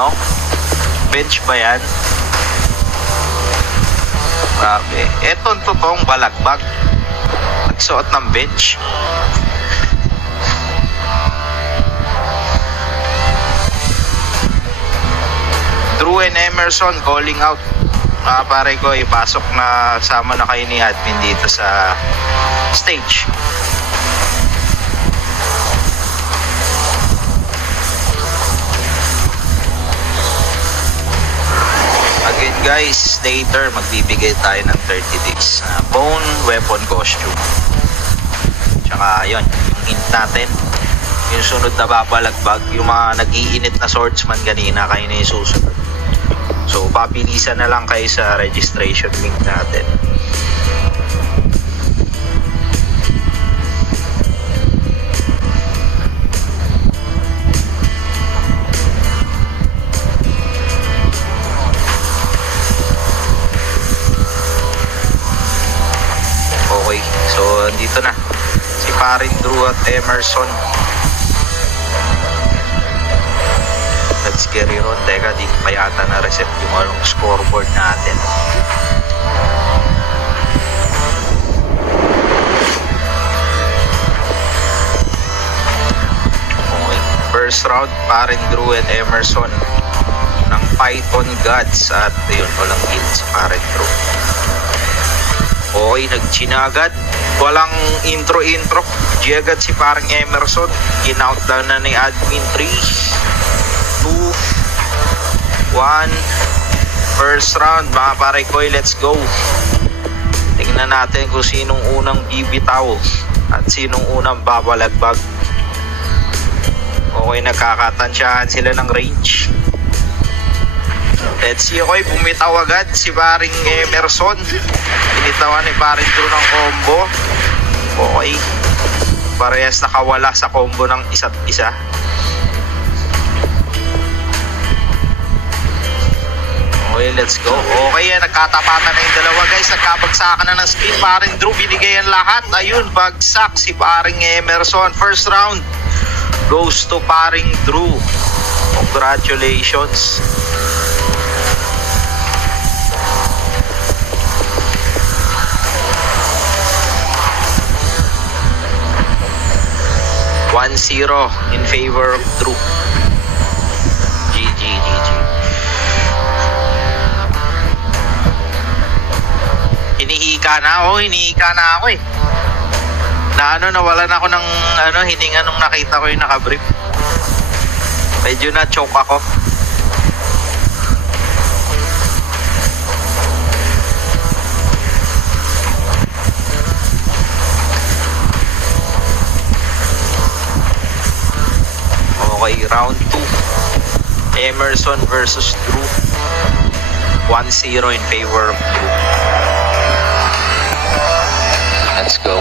ano? Bench ba yan? Grabe. Eto ang totoong balagbag. Nagsuot ng bench. Drew and Emerson calling out. Pare ko, ipasok na, sama na kayo ni admin dito sa stage. Again guys, later magbibigay tayo ng 30 days bone weapon costume. Tsaka yun, yung hint natin, yung sunod na babalagbag, yung mga nag-iinit na swordsman kanina, kayo na yung susunod. So papilisan na lang kayo sa registration link natin. Okay, so dito na si paring Drew at Emerson. Let's carry on. Teka, di pa yata na-reset yung scoreboard natin. Okay, first round, paring Drew and Emerson ng Python Gods. At yun, walang hit si paring Drew. Okay, nag-chinagad. Walang intro-intro. Giagad si parang Emerson. In-outdown na ni admin 3, 2, 1. First round, mga pare ko, let's go. Tingnan natin kung sinong unang bibitaw at sinong unang babalagbag. Okay, nagkakatansyahan sila ng range. Let's see. Okay, bumitaw agad si paring Emerson. Binitawan ni paring Drew ng combo. Okay, parehas nakawala sa combo ng isa't isa. Okay, let's go. Okay, nagkatapatan na yung dalawa guys. Nagkabagsakan na ng speed. Paring Drew, binigay ang lahat. Ayun, bagsak si paring Emerson. First round goes to paring Drew. Congratulations. One 0 in favor of Drew. GG. Hinihika na ako eh. Nawalan ako ng hininga nung nakita ko yung nakabrief. Medyo na-choke ako. Okay, round 2. Emerson versus Drew. 1-0 in favor of Drew. Let's go.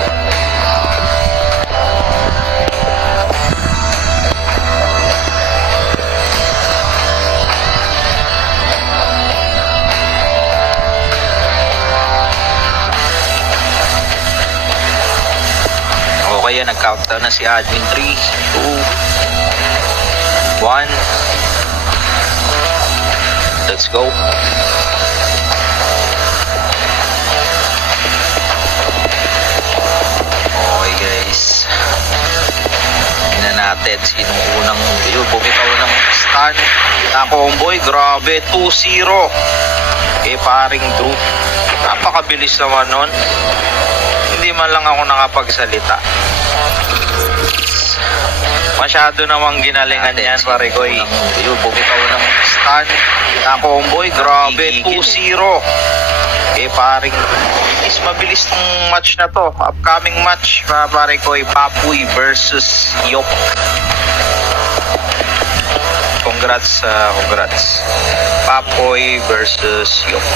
Okay, nag-countdown na si admin 3, 2, 1. Let's go. Okay guys, tingnan natin sinong unang bumitaw ng stun na comboy. Grabe, 2-0 paring Drew. Napakabilis naman nun. Hindi man lang ako nakapagsalita. Masyado namang ginalingan yan, pare ko. Bumitaw ng stun na comboy. Grabe, 2-0 paring is mabilis ng match na to. Upcoming match, pare ko, Papuy versus Yok. Congrats. Papoy versus Yok.